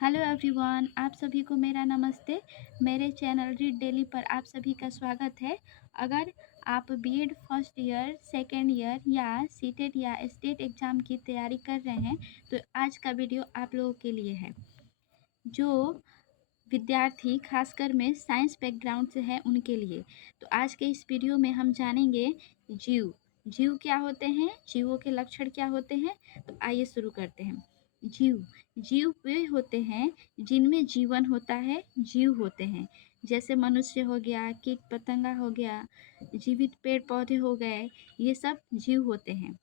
Hello everyone, आप सभी को मेरा नमस्ते। मेरे चैनल रीड डेली पर आप सभी का स्वागत है। अगर आप B Ed first year, second year या सीटेट या स्टेट एग्ज़ाम की तैयारी कर रहे हैं तो आज का वीडियो आप लोगों के लिए है। जो विद्यार्थी खासकर में साइंस बैकग्राउंड से है उनके लिए। तो आज के इस वीडियो में हम जानेंगे जीव जीव क्या होते हैं, जीवों के लक्षण क्या होते हैं। तो आइए शुरू करते हैं। जीव जीव वे होते हैं जिनमें जीवन होता है, जीव होते हैं। जैसे मनुष्य हो गया, कीट पतंगा हो गया, जीवित पेड़ पौधे हो गए, ये सब जीव होते हैं।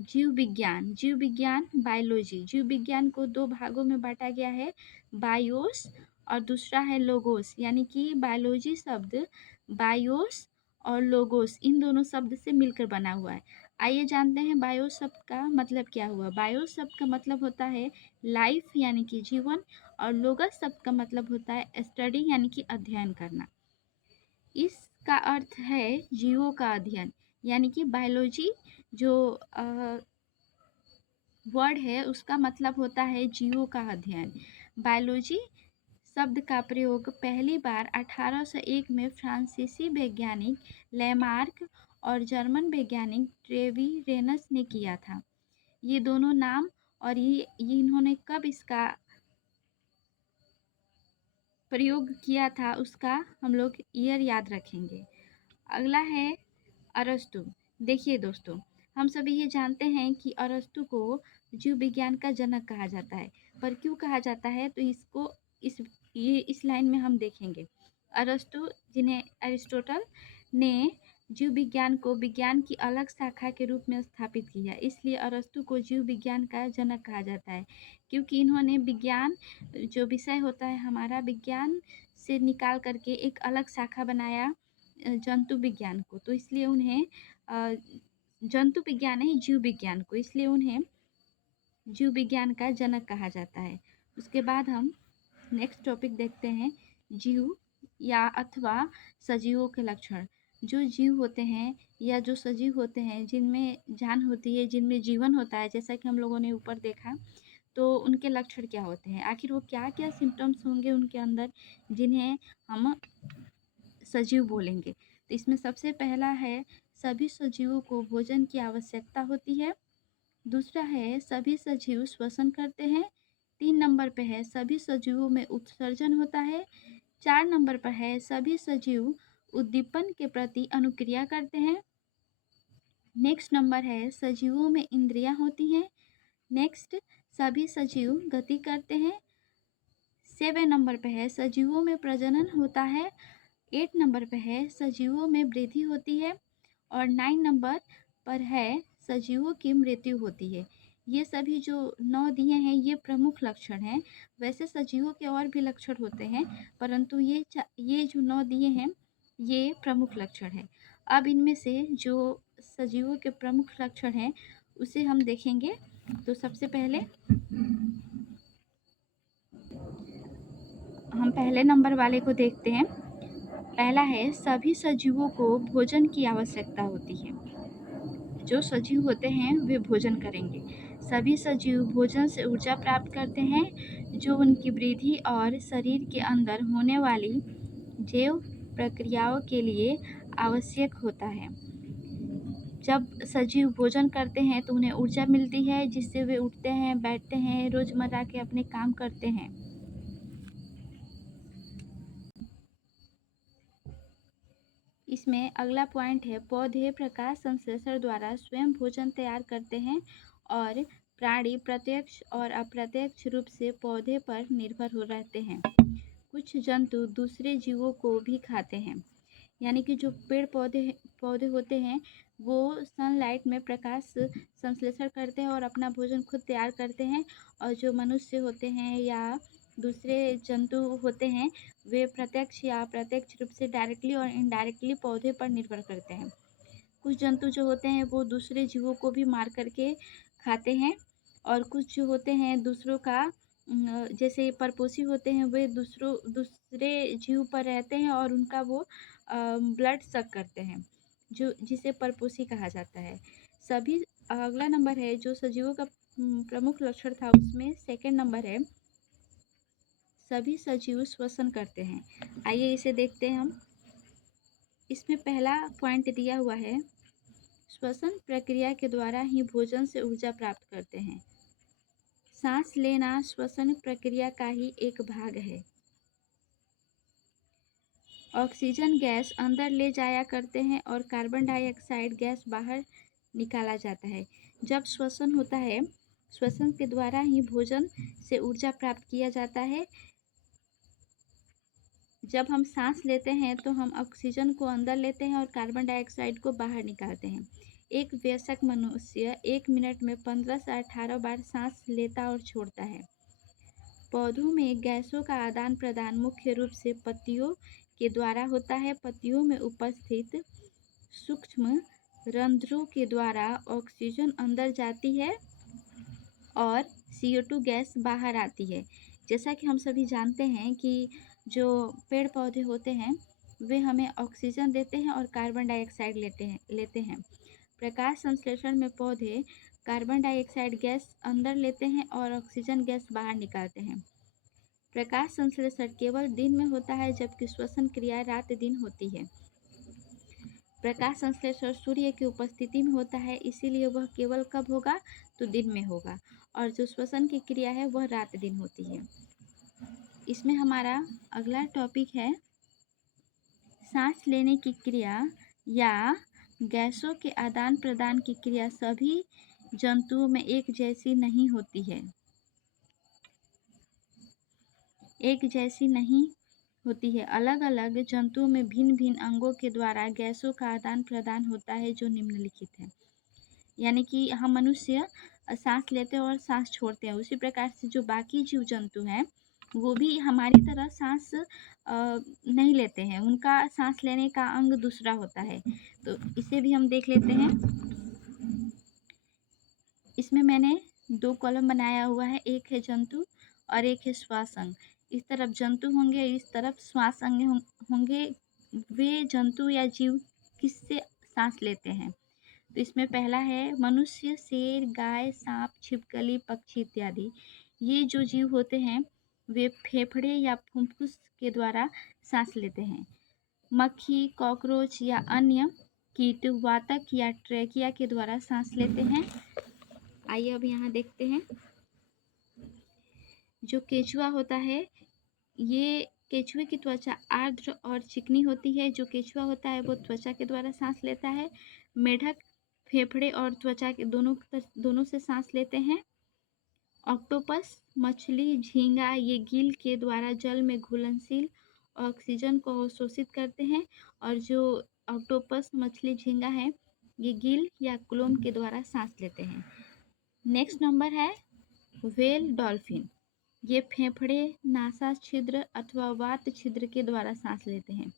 जीव विज्ञान बायोलॉजी। जीव विज्ञान को दो भागों में बांटा गया है, बायोस और दूसरा है लोगोस। यानी कि बायोलॉजी शब्द बायोस और लोगोस इन दोनों शब्द से मिलकर बना हुआ है। आइए जानते हैं बायोस शब्द का मतलब क्या हुआ। बायोस शब्द का मतलब होता है लाइफ यानी कि जीवन, और लोगस शब्द का मतलब होता है स्टडी यानी कि अध्ययन करना। इसका अर्थ है जीवों का अध्ययन, यानी कि बायोलॉजी जो वर्ड है उसका मतलब होता है जीवों का अध्ययन। बायोलॉजी शब्द का प्रयोग पहली बार 1801 में फ्रांसीसी वैज्ञानिक लेमार्क और जर्मन वैज्ञानिक ट्रेवीरेनस ने किया था। ये दोनों नाम और ये इन्होंने कब इसका प्रयोग किया था उसका हम लोग ईयर याद रखेंगे। अगला है अरस्तु। देखिए दोस्तों, हम सभी ये जानते हैं कि अरस्तु को जीव विज्ञान का जनक कहा जाता है, पर क्यों कहा जाता है तो इसको इस लाइन में हम देखेंगे। अरस्तु, जिन्हें अरिस्टोटल ने जीव विज्ञान को विज्ञान की अलग शाखा के रूप में स्थापित किया, इसलिए अरस्तु को जीव विज्ञान का जनक कहा जाता है। क्योंकि इन्होंने विज्ञान जो विषय होता है हमारा, विज्ञान से निकाल करके एक अलग शाखा बनाया जंतु विज्ञान को, तो इसलिए उन्हें जंतु विज्ञान नहीं जीव विज्ञान को, इसलिए उन्हें जीव विज्ञान का जनक कहा जाता है। उसके बाद हम नेक्स्ट टॉपिक देखते हैं, जीव या अथवा सजीवों के लक्षण। जो जीव होते हैं या जो सजीव होते हैं जिनमें जान होती है, जिनमें जीवन होता है, जैसा कि हम लोगों ने ऊपर देखा, तो उनके लक्षण क्या होते हैं, आखिर वो क्या क्या सिम्टम्स होंगे उनके अंदर जिन्हें हम सजीव बोलेंगे। तो इसमें सबसे पहला है, सभी सजीवों को भोजन की आवश्यकता होती है। दूसरा है, सभी सजीव श्वसन करते हैं। 3 नंबर पे है, सभी सजीवों में उत्सर्जन होता है। 4 नंबर पर है, सभी सजीव उद्दीपन के प्रति अनुक्रिया करते हैं। नेक्स्ट नंबर है, सजीवों में इंद्रियां होती हैं। नेक्स्ट, सभी सजीव गति करते हैं। 7 नंबर पे है, सजीवों में प्रजनन होता है। 8 नंबर पे है, सजीवों में वृद्धि होती है। और 9 नंबर पर है, सजीवों की मृत्यु होती है। ये सभी जो 9 दिए हैं ये प्रमुख लक्षण हैं। वैसे सजीवों के और भी लक्षण होते हैं, परंतु ये जो 9 दिए हैं ये प्रमुख लक्षण है। अब इनमें से जो सजीवों के प्रमुख लक्षण हैं उसे हम देखेंगे। तो सबसे पहले हम पहले नंबर वाले को देखते हैं। पहला है, सभी सजीवों को भोजन की आवश्यकता होती है। जो सजीव होते हैं वे भोजन करेंगे। सभी सजीव भोजन से ऊर्जा प्राप्त करते हैं जो उनकी वृद्धि और शरीर के अंदर होने वाली जैव प्रक्रियाओं के लिए आवश्यक होता है। जब सजीव भोजन करते हैं तो उन्हें ऊर्जा मिलती है, जिससे वे उठते हैं, बैठते हैं, रोजमर्रा के अपने काम करते हैं। इसमें अगला पॉइंट है, पौधे प्रकाश संश्लेषण द्वारा स्वयं भोजन तैयार करते हैं और प्राणी प्रत्यक्ष और अप्रत्यक्ष रूप से पौधे पर निर्भर हो रहते हैं। कुछ जंतु दूसरे जीवों को भी खाते हैं, यानी कि जो पेड़ पौधे पौधे होते हैं वो सनलाइट में प्रकाश संश्लेषण करते हैं और अपना भोजन खुद तैयार करते हैं। और जो मनुष्य होते हैं या दूसरे जंतु होते हैं वे प्रत्यक्ष या अप्रत्यक्ष रूप से डायरेक्टली और इनडायरेक्टली पौधे पर निर्भर करते हैं। कुछ जंतु जो होते हैं वो दूसरे जीवों को भी मार करके खाते हैं, और कुछ जो होते हैं दूसरों का जैसे परपोषी होते हैं वे दूसरे जीव पर रहते हैं और उनका वो ब्लड सक करते हैं, जो जिसे परपोषी कहा जाता है। सभी अगला नंबर है जो सजीवों का प्रमुख लक्षण था, उसमें सेकंड नंबर है, सभी सजीव श्वसन करते हैं। आइए इसे देखते हैं हम। इसमें पहला पॉइंट दिया हुआ है, श्वसन प्रक्रिया के द्वारा ही भोजन से ऊर्जा प्राप्त करते हैं। सांस लेना श्वसन प्रक्रिया का ही एक भाग है। ऑक्सीजन गैस अंदर ले जाया करते हैं और कार्बन डाइऑक्साइड गैस बाहर निकाला जाता है। जब श्वसन होता है, श्वसन के द्वारा ही भोजन से ऊर्जा प्राप्त किया जाता है। जब हम सांस लेते हैं तो हम ऑक्सीजन को अंदर लेते हैं और कार्बन डाइऑक्साइड को बाहर निकालते हैं। एक वयस्क मनुष्य 1 मिनट में 15 से 18 बार सांस लेता और छोड़ता है। पौधों में गैसों का आदान प्रदान मुख्य रूप से पत्तियों के द्वारा होता है। पत्तियों में उपस्थित सूक्ष्म रंध्रों के द्वारा ऑक्सीजन अंदर जाती है और CO2 गैस बाहर आती है। जैसा कि हम सभी जानते हैं कि जो पेड़ पौधे होते हैं वे हमें ऑक्सीजन देते हैं और कार्बन डाइऑक्साइड लेते हैं। प्रकाश संश्लेषण में पौधे कार्बन डाइऑक्साइड गैस अंदर लेते हैं और ऑक्सीजन गैस बाहर निकालते हैं। प्रकाश संश्लेषण केवल दिन में होता है, जबकि श्वसन क्रिया रात दिन होती है। प्रकाश संश्लेषण सूर्य की उपस्थिति में होता है, इसीलिए वह केवल कब होगा, तो दिन में होगा, और जो श्वसन की क्रिया है वह रात दिन होती है। इसमें हमारा अगला टॉपिक है, सांस लेने की क्रिया या गैसों के आदान प्रदान की क्रिया सभी जंतुओं में एक जैसी नहीं होती है। अलग अलग जंतुओं में भिन्न भिन्न अंगों के द्वारा गैसों का आदान प्रदान होता है, जो निम्नलिखित है। यानी कि हम मनुष्य सांस लेते हैं और सांस छोड़ते हैं, उसी प्रकार से जो बाकी जीव जंतु हैं वो भी हमारी तरह सांस नहीं लेते हैं। उनका सांस लेने का अंग दूसरा होता है, तो इसे भी हम देख लेते हैं। इसमें मैंने 2 कॉलम बनाया हुआ है, एक है जंतु और एक है श्वास अंग। इस तरफ जंतु होंगे, इस तरफ श्वास अंग होंगे। वे जंतु या जीव किससे सांस लेते हैं, तो इसमें पहला है मनुष्य, शेर, गाय, सांप, छिपकली, पक्षी इत्यादि। ये जो जीव होते हैं वे फेफड़े या फुफ्फुस के द्वारा सांस लेते हैं। मक्खी, कॉकरोच या अन्य कीट वातक या ट्रेकिया के द्वारा सांस लेते हैं। आइए अब यहाँ देखते हैं, जो केचुआ होता है, ये केचुए की त्वचा आर्द्र और चिकनी होती है। जो केचुआ होता है वो त्वचा के द्वारा सांस लेता है। मेढक फेफड़े और त्वचा के दोनों से सांस लेते हैं। ऑक्टोपस, मछली, झींगा ये गिल के द्वारा जल में घुलनशील ऑक्सीजन को अवशोषित करते हैं, और जो ऑक्टोपस, मछली, झींगा है ये गिल या क्लोम के द्वारा सांस लेते हैं। नेक्स्ट नंबर है व्हेल, डॉल्फिन। ये फेफड़े, नासा छिद्र अथवा वात छिद्र के द्वारा सांस लेते हैं।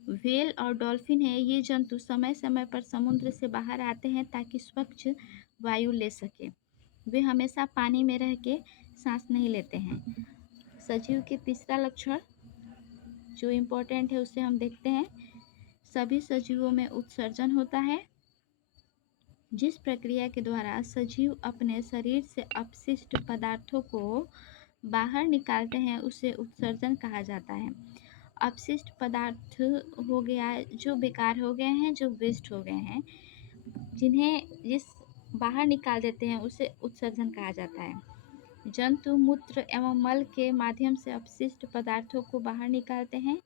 व्हेल और डॉल्फिन है, ये जंतु समय समय पर समुद्र से बाहर आते हैं ताकि स्वच्छ वायु ले सके। वे हमेशा पानी में रह के सांस नहीं लेते हैं। सजीव के तीसरा लक्षण जो इम्पोर्टेंट है उसे हम देखते हैं। सभी सजीवों में उत्सर्जन होता है। जिस प्रक्रिया के द्वारा सजीव अपने शरीर से अपशिष्ट पदार्थों को बाहर निकालते हैं उसे उत्सर्जन कहा जाता है। अपशिष्ट पदार्थ हो गया जो बेकार हो गए हैं, जो वेस्ट हो गए हैं, जिस बाहर निकाल देते हैं उसे उत्सर्जन कहा जाता है। जंतु मूत्र एवं मल के माध्यम से अपशिष्ट पदार्थों को बाहर निकालते हैं।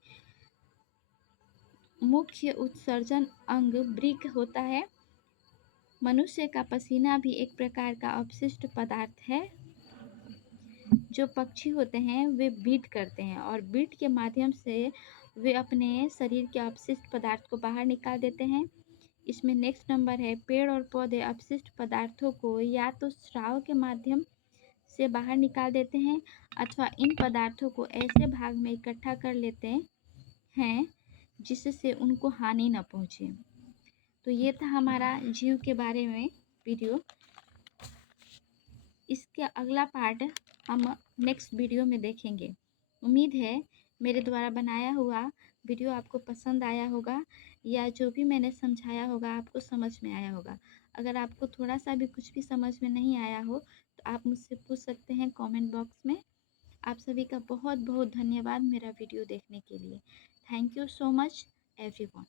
मुख्य उत्सर्जन अंग वृक्क होता है। मनुष्य का पसीना भी एक प्रकार का अपशिष्ट पदार्थ है। जो पक्षी होते हैं वे बीट करते हैं और बीट के माध्यम से वे अपने शरीर के अपशिष्ट पदार्थ को बाहर निकाल देते हैं। इसमें नेक्स्ट नंबर है पेड़ और पौधे अपशिष्ट पदार्थों को या तो स्राव के माध्यम से बाहर निकाल देते हैं अथवा इन पदार्थों को ऐसे भाग में इकट्ठा कर लेते हैं जिससे उनको हानि न पहुँचे। तो ये था हमारा जीव के बारे में वीडियो। इसके अगला पार्ट हम नेक्स्ट वीडियो में देखेंगे। उम्मीद है मेरे द्वारा बनाया हुआ वीडियो आपको पसंद आया होगा, या जो भी मैंने समझाया होगा आपको समझ में आया होगा। अगर आपको थोड़ा सा भी कुछ भी समझ में नहीं आया हो तो आप मुझसे पूछ सकते हैं कमेंट बॉक्स में। आप सभी का बहुत बहुत धन्यवाद मेरा वीडियो देखने के लिए। Thank you so much everyone.